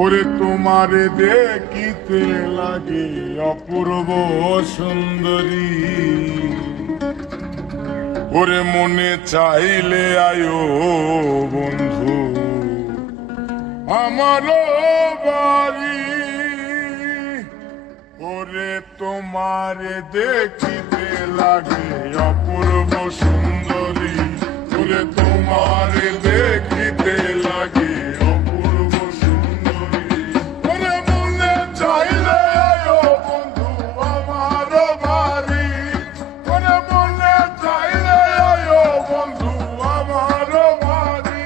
ওরে তোমারে দেখিতে লাগে অপূর্ব সুন্দরী, ওরে মনে চাইলে আয়ো বন্ধু আমারও বাড়ি। ওরে তোমারে দেখিতে লাগে অপূর্ব সুন্দরী, ওরে তোমারে দেখিতে লাগে অপূর্ব সুন্দরী, ওরে মনে চাইলে আয়ো বন্ধু আমারও বাড়ি, ওরে মনে চাইলে আয়ো বন্ধু আমারও বাড়ি।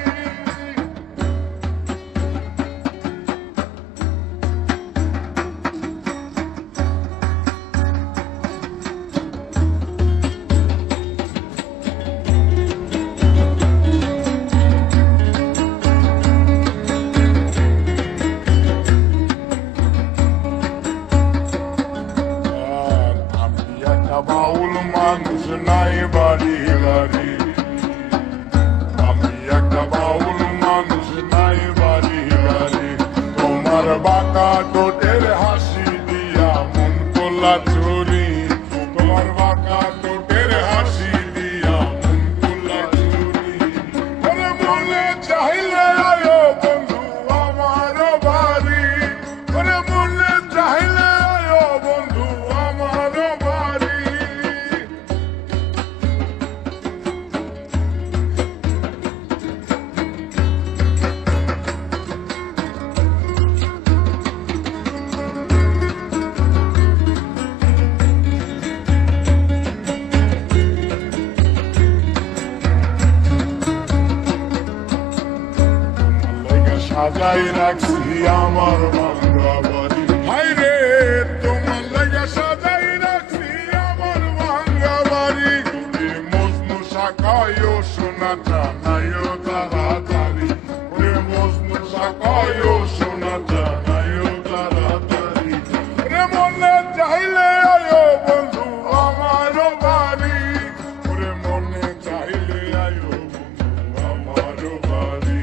বাউল মানুষ নাই বাড়ি গাড়ি, আমি একটা বাউল মানুষ নাই বাড়ি গাড়ি। তোমার বাঁকা ঠোঁটের হাসি দিয়া মন করলা চুরি, তোমার বাঁকা ঠোঁটের হাসি দিয়া মন করলা চুরি, ওরে মনে চাইলে আয়ো বন্ধু আমারও বাড়ি, ওরে মনে চাইলে আয়ো বন্ধু আমারও বাড়ি। সাজাই রাখছি আমার ভাঙ্গা বাড়ি, হাই রে তোমার লাগা সাজাই রাখছি আমার ভাঙ্গা বাড়ি। ওরে মজনু শাখায়ও সোনাটা নাইও তাড়াতাড়ি, ওরে মজনু শাখায়ও সোনাটা নাইও তাড়াতাড়ি, ওরে মনে চাইলে আয়ো বন্ধু আমারও বাড়ি, ওরে মনে চাইলে আয়ো বন্ধু আমারও বাড়ি।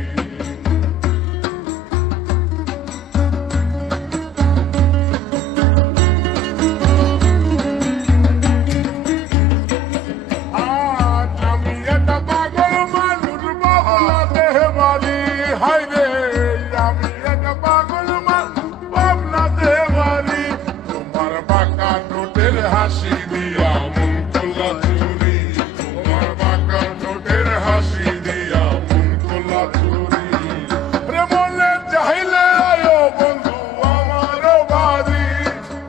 হাসি দিয়া মন করলা চুরি, তোমার বাঁকা ঠোঁটের হাসি দিয়া মন করলা চুরি, ওরে মনে চাইলে আয়ো বন্ধু আমারও বাড়ি,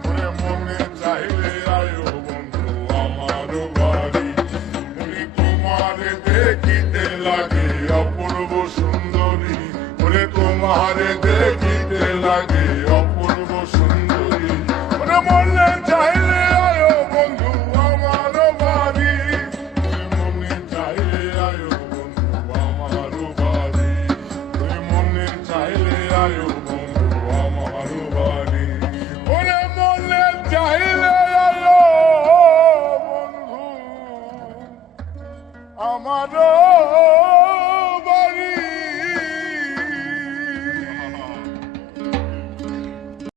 ওরে মনে চাইলে আয়ো বন্ধু আমারও বাড়ি। ওরে তোমারে দেখিতে লাগে অপূর্ব সুন্দরী, ওরে তোমারে